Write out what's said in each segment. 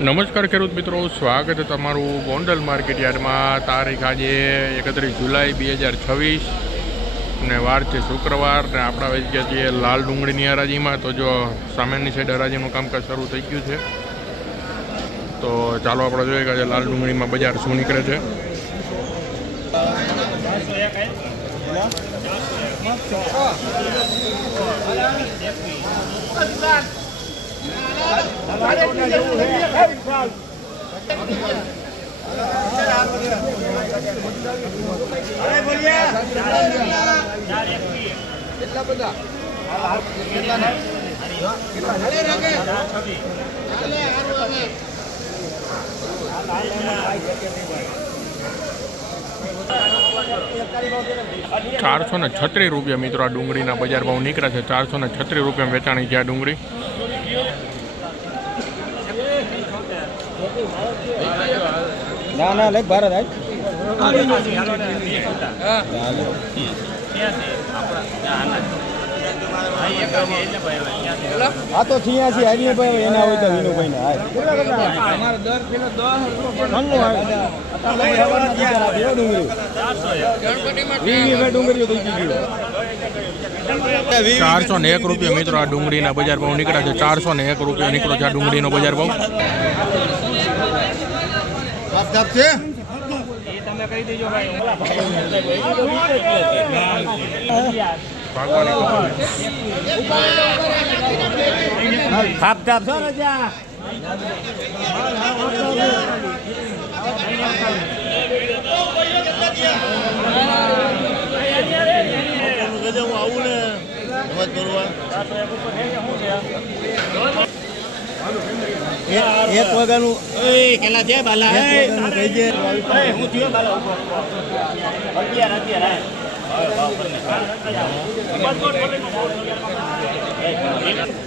નમસ્કાર ખેડૂત મિત્રો, સ્વાગત છે તમારું ગોંડલ માર્કેટ યાર્ડમાં. તારીખ આજે 31 જુલાઈ 2026 અને વાર છે શુક્રવાર. ને આપણા વેચી ગયા છીએ લાલ ડુંગળીની હરાજીમાં. તો જો સામેની સાઈડ હરાજીનું કામકાજ શરૂ થઈ ગયું છે. તો ચાલો આપણે જોઈએ કે આજે લાલ ડુંગળીમાં બજાર શું નીકળે છે. ₹436 મિત્રો આ ડુંગળીના બજાર ભાવ નીકળ્યા છે. ₹436 વેચાણી છે આ ડુંગળી. ના ના લઈ ભારત આ તો 86 હારી ભાઈ એના હોય તો વિનુભાઈ ને ₹401 મિત્રો આ ડુંગળીના બજાર ભાવ નીકળ્યા છે. ₹401 નીકળ્યો છે આ ડુંગળીનો બજાર ભાવ. એક વાગ્યાનું કેટલા છે બાલા કહી દે હું થયો બાલા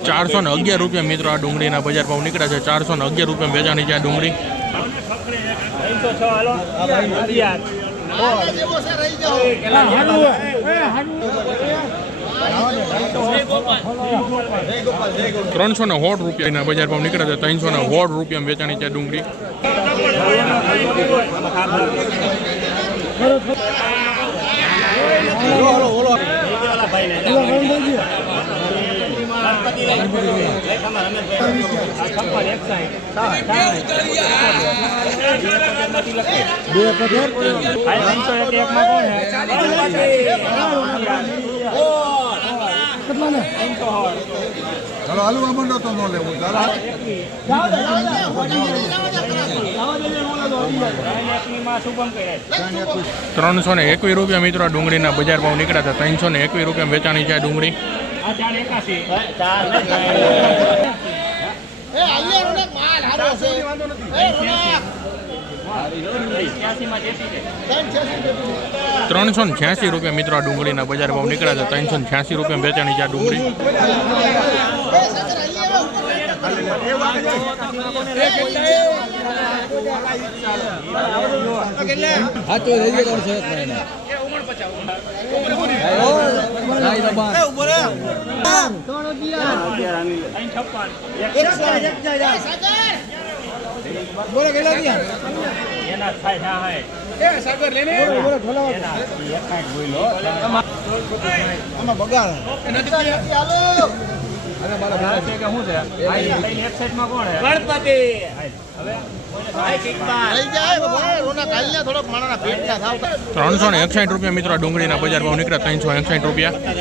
411 મિત્રો આ ડુંગળીના બજાર ભાવ નીકળ્યા છે. ₹411 વેચાણી છે આ ડુંગળી. ₹316 ના બજાર ભાવ નીકળ્યા છે. ₹316 વેચાણી છે ડુંગળી. ચાલો આલુ અમંડો તો ન લેવું. ₹321 મિત્રો ડુંગળીના બજાર ભાવ નીકળ્યા હતા. ₹321 વેચાણી છે આ ડુંગળી. ₹386 મિત્રો આ ડુંગળીના બજાર ભાવ નીકળ્યા છે. ₹386 વેચાણી છે આ ડુંગળી. બોલો કેટલા ગયા એના થાય હે એ સાગર લેને બોલો ઢોલાવા આમાં બગાડ નથી હાલો અરે મારા છે કે શું છે આઈ એક સાઈડ માં કોણ હે ગણપતિ હવે ભાઈ કિકબાર લઈ જાય ભાઈ રોના કાલના થોડોક માણાના પેટના થાવ. ₹361 મિત્રો ડુંગળીના બજાર ભાવ નીકળ્યા. ₹361.